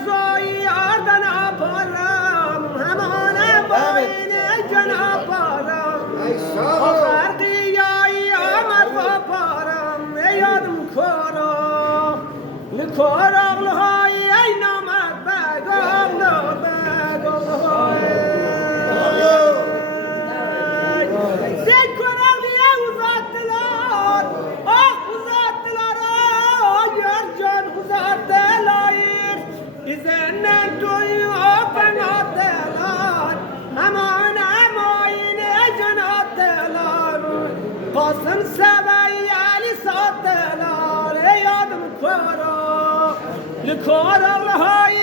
رضایی آردن آپارم همانه باین جناب پارم آخر قیایی آمد با پارم یادم کارا لکار اغلهای این آمد بگام زد کنم دیگه اوزاد دلار اوزاد دلار جان اوزاد دلایر ایزنن توی آفنات دلار همان اماین جنات دلار قاسم سبعی علی سات دلار یادم کارا لکار الله